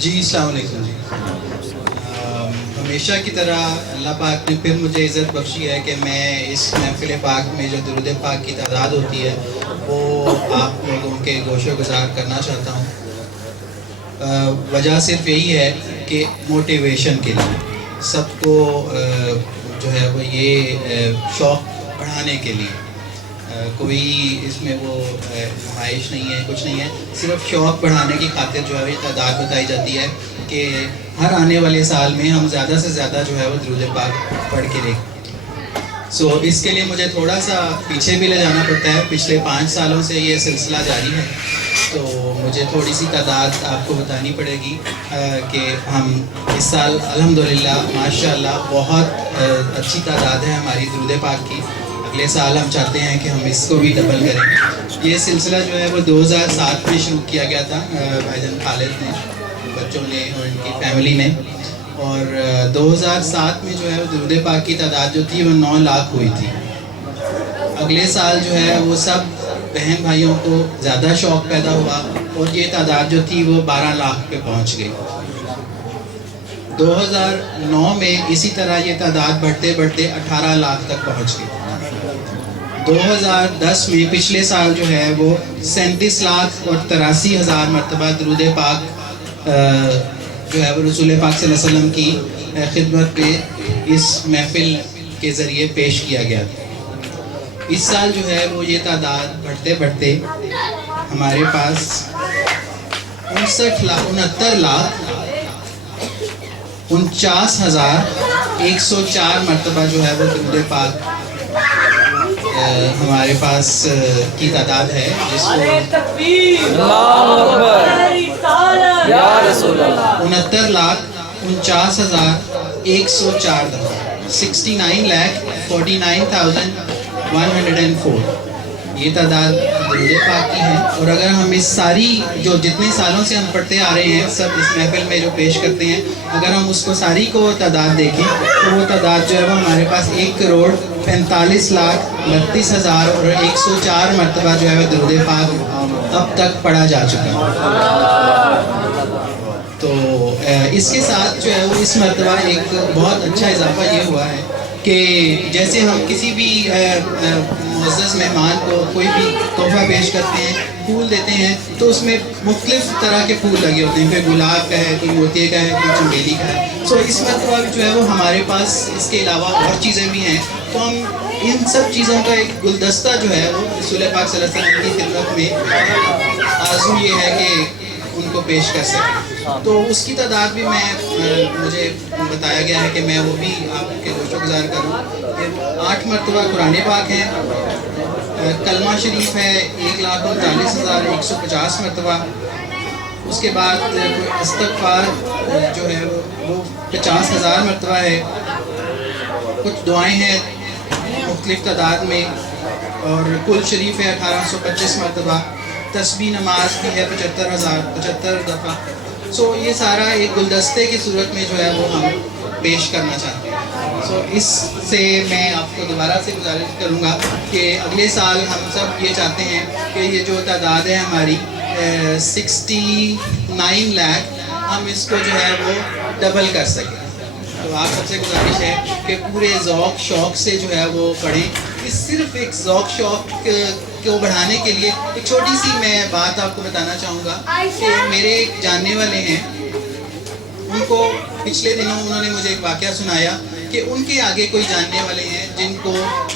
جی السلام علیکم جی. ہمیشہ کی طرح اللہ پاک نے پھر مجھے عزت بخشی ہے کہ میں اس محفل پاک میں جو درود پاک کی تعداد ہوتی ہے وہ آپ لوگوں کے گوش و گزار کرنا چاہتا ہوں. وجہ صرف یہی ہے کہ موٹیویشن کے لیے سب کو جو ہے وہ یہ شوق بڑھانے کے لیے کوئی اس میں وہ نمائش نہیں ہے، کچھ نہیں ہے، صرف شوق بڑھانے کی خاطر جو ہے وہ تعداد بتائی جاتی ہے کہ ہر آنے والے سال میں ہم زیادہ سے زیادہ جو ہے وہ درود پاک پڑھ کے لیں. اس کے لیے مجھے تھوڑا سا پیچھے بھی لے جانا پڑتا ہے. پچھلے 5 سالوں سے یہ سلسلہ جاری ہے، تو مجھے تھوڑی سی تعداد آپ کو بتانی پڑے گی کہ ہم اس سال الحمدللہ ماشاءاللہ بہت اچھی تعداد ہے ہماری درود پاک کی. اگلے سال ہم چاہتے ہیں کہ ہم اس کو بھی ڈبل کریں. یہ سلسلہ جو ہے وہ 2007 میں شروع کیا گیا تھا بھائی جان خالد نے، بچوں نے اور ان کی فیملی نے، اور 2007 میں جو ہے وہ درود پاک کی تعداد جو تھی وہ 9 لاکھ ہوئی تھی. اگلے سال جو ہے وہ سب بہن بھائیوں کو زیادہ شوق پیدا ہوا اور یہ تعداد جو تھی وہ 12 لاکھ پہ پہنچ گئی. 2009 میں اسی طرح یہ تعداد بڑھتے بڑھتے 18 لاکھ تک پہنچ گئی. 2010 میں پچھلے سال جو ہے وہ 37 لاکھ اور 83 ہزار مرتبہ درود پاک جو ہے وہ رسول پاک صلی اللہ علیہ وسلم کی خدمت پہ اس محفل کے ذریعے پیش کیا گیا. اس سال جو ہے وہ یہ تعداد بڑھتے بڑھتے ہمارے پاس 69 لاکھ 49,104 مرتبہ جو ہے وہ درود پاک ہمارے پاس کی تعداد ہے، جس کو 69,49,104 دفعہ 69,49,104 یہ تعداد درود پاک کی ہے. اور اگر ہم اس ساری جو جتنے سالوں سے ہم پڑھتے آ رہے ہیں سب اس محفل میں جو پیش کرتے ہیں، اگر ہم اس کو ساری کو تعداد دیکھیں تو وہ تعداد جو ہے وہ ہمارے پاس 1,45,32,104 مرتبہ جو ہے وہ درود پاک اب تک پڑھا جا چکا ہے. تو اس کے ساتھ جو ہے وہ اس مرتبہ ایک بہت اچھا اضافہ یہ ہوا ہے کہ جیسے ہم کسی بھی معزز مہمان کو کوئی بھی تحفہ پیش کرتے ہیں، پھول دیتے ہیں، تو اس میں مختلف طرح کے پھول لگے ہوتے ہیں، کوئی گلاب کا ہے، کوئی موتیے کا ہے، کوئی چنبیلی کا ہے. اس مرتبہ جو ہے وہ ہمارے پاس اس کے علاوہ اور چیزیں بھی ہیں، تو ہم ان سب چیزوں کا ایک گلدستہ جو ہے وہ رسول پاک صلی اللہ علیہ وسلم کی خدمت میں آرزو یہ ہے کہ ان کو پیش کر سکیں. تو اس کی تعداد بھی مجھے بتایا گیا ہے کہ میں وہ بھی آپ کے گوش و گزار کروں. 8 مرتبہ قرآن پاک ہیں، کلمہ شریف ہے 1,39,150 مرتبہ. اس کے بعد استغفار جو ہے وہ 50,000 مرتبہ ہے. کچھ دعائیں ہیں مختلف تعداد میں، اور کل شریف ہے 1825 مرتبہ. تسبیح نماز بھی ہے 75 دفعہ. یہ سارا ایک گلدستے کی صورت میں جو ہے وہ ہم پیش کرنا چاہتے ہیں. اس سے میں آپ کو دوبارہ سے گزارش کروں گا کہ اگلے سال ہم سب یہ چاہتے ہیں کہ یہ جو تعداد ہے ہماری 69 لاکھ، ہم اس کو جو ہے وہ ڈبل کر سکیں. تو آپ سب سے گزارش ہے کہ پورے ذوق شوق سے جو ہے وہ پڑھیں. صرف ایک ذوق شوق کو بڑھانے کے لیے ایک چھوٹی سی میں بات آپ کو بتانا چاہوں گا کہ میرے ایک جاننے والے ہیں، ان کو پچھلے دنوں انہوں نے مجھے ایک واقعہ سنایا کہ ان کے آگے کوئی جاننے والے ہیں جن کو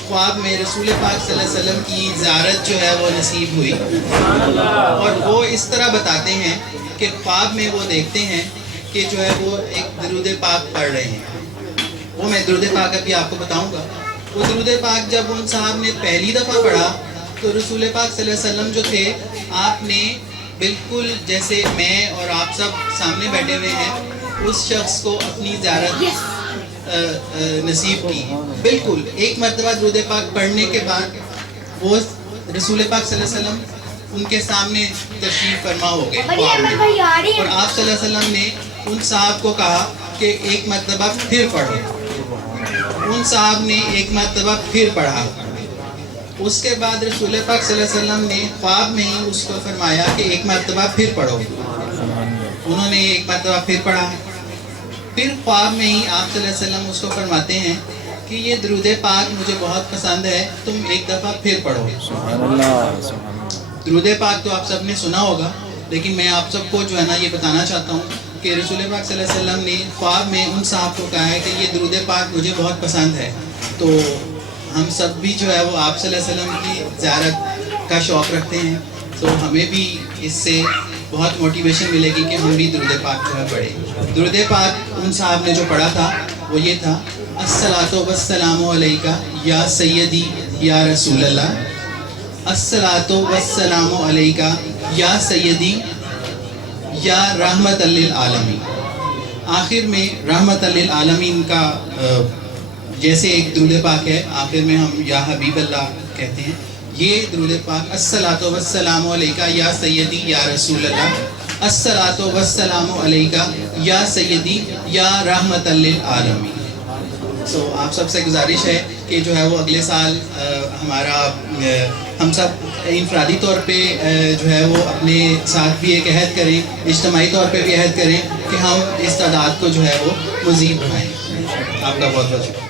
خواب میں رسول پاک صلی اللہ علیہ وسلم کی زیارت جو ہے وہ نصیب ہوئی، اور وہ اس طرح بتاتے ہیں کہ خواب میں وہ دیکھتے ہیں کہ جو ہے وہ ایک درود پاک پڑھ رہے ہیں. وہ میں درود پاک ابھی آپ کو بتاؤں گا. وہ درود پاک جب ان صاحب نے پہلی دفعہ پڑھا تو رسول پاک صلی اللہ علیہ وسلم جو تھے، آپ نے بالکل جیسے میں اور آپ سب سامنے بیٹھے ہوئے ہیں اس شخص کو اپنی زیارت نصیب کی. بالکل ایک مرتبہ درود پاک پڑھنے کے بعد وہ رسول پاک صلی اللہ علیہ وسلم ان کے سامنے تشریف فرما ہو گئے خواب میں، اور آپ صلی اللہ علیہ وسلم نے ان صاحب کو کہا کہ ایک مرتبہ پھر پڑھو. ان صاحب نے ایک مرتبہ پھر پڑھا. اس کے بعد رسول پاک صلی اللہ علیہ وسلم نے خواب میں ہی اس کو فرمایا کہ ایک مرتبہ پھر پڑھو. انہوں نے ایک مرتبہ پھر پڑھا، پھر خواب میں ہی آپ صلی اللہ علیہ وسلم اس کو فرماتے ہیں کہ یہ درود پاک مجھے بہت پسند ہے، تم ایک دفعہ پھر پڑھو۔ سبحان اللہ، سبحان اللہ۔ درود پاک تو آپ سب نے سنا ہوگا، لیکن میں آپ سب کو جو ہے نا یہ بتانا چاہتا ہوں کہ رسول پاک صلی اللہ علیہ وسلم نے خواب میں ان صاحب کو کہا ہے کہ یہ درود پاک مجھے بہت پسند ہے، تو ہم سب بھی جو ہے وہ آپ صلی اللہ علیہ وسلم کی زیارت کا شوق رکھتے ہیں، تو ہمیں بھی اس سے بہت موٹیویشن ملے گی کہ ہم بھی درود پاک جو ہے پڑھیں۔ درود پاک ان صاحب نے جو پڑھا تھا وہ یہ تھا: الصلاۃ والسلام علیکہ یا سیدی یا رسول اللہ، الصلاۃ والسلام علیکہ یا سیدی یا رحمت للعالمین۔ آخر میں رحمت للعالمین کا جیسے ایک درود پاک ہے، آخر میں ہم یا حبیب اللہ کہتے ہیں، یہ درود پاک الصلاۃ والسلام علیکہ یا سیدی یا رسول اللہ، الصلاۃ والسلام علیکہ یا سیدی یا رحمت للعالمین۔ تو آپ سب سے گزارش ہے کہ جو ہے وہ اگلے سال ہم سب انفرادی طور پہ جو ہے وہ اپنے ساتھ بھی ایک عہد کریں، اجتماعی طور پہ بھی عہد کریں کہ ہم اس تعداد کو جو ہے وہ مزید بڑھائیں۔ آپ کا بہت بہت شکریہ۔